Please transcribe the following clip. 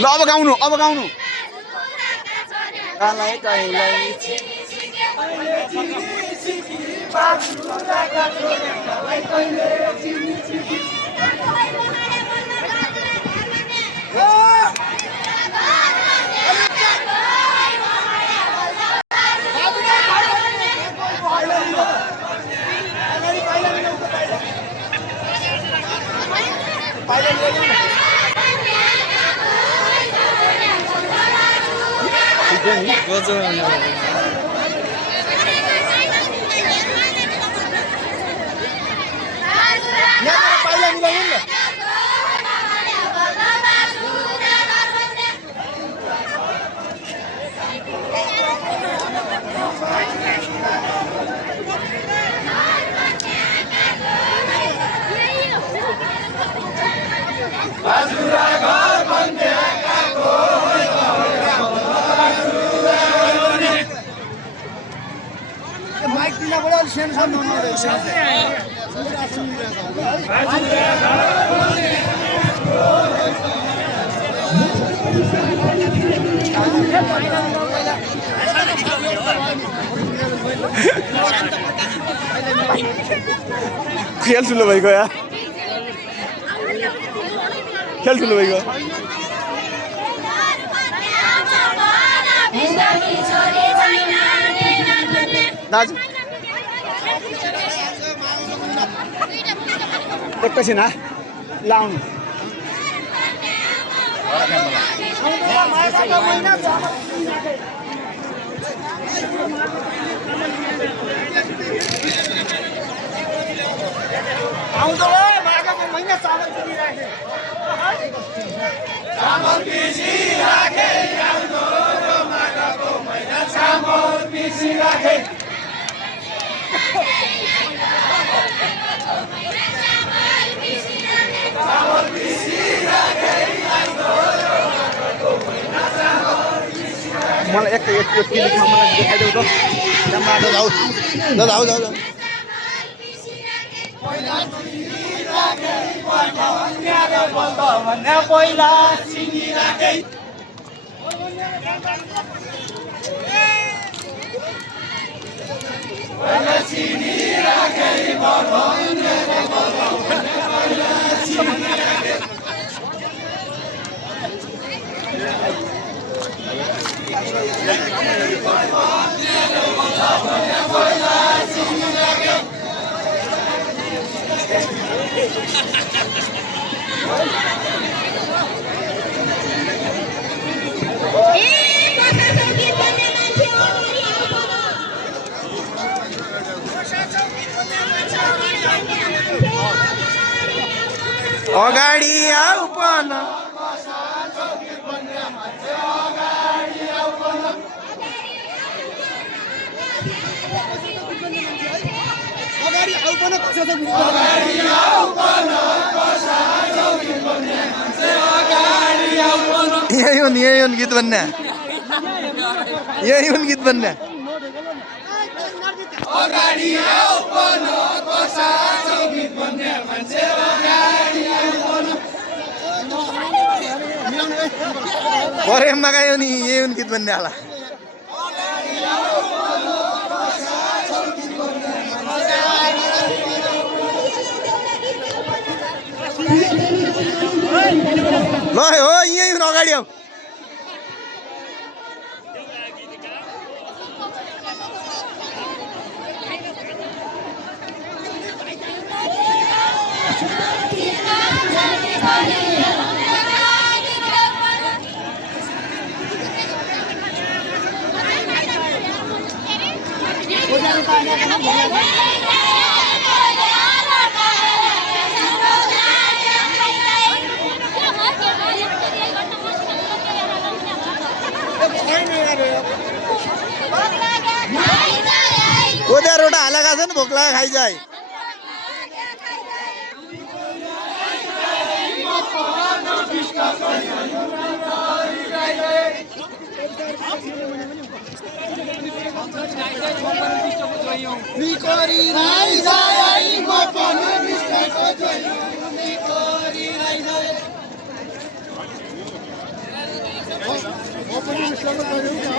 ल अब गाउनु खेल ठुलो भइगयो यार खेल ठुलो भइगयो दाजु एकैछिन लाउनु आउँदो माघको महिना चामल किनिराखे आउँदो माघको महिना चामल पिसिराखे मलाई एक मलाई देखाइदेऊ त जाऊ पहिला अगाडि आऊ पन यही हो गीत बन्ने गीत बन्ने परेममा गयो नि यही गीत बन्ने होला ल हो यही अगाडि आऊ कोदे रोटा हालेका छन् भोक लाग्यो खाइजाइ चलो करूँगा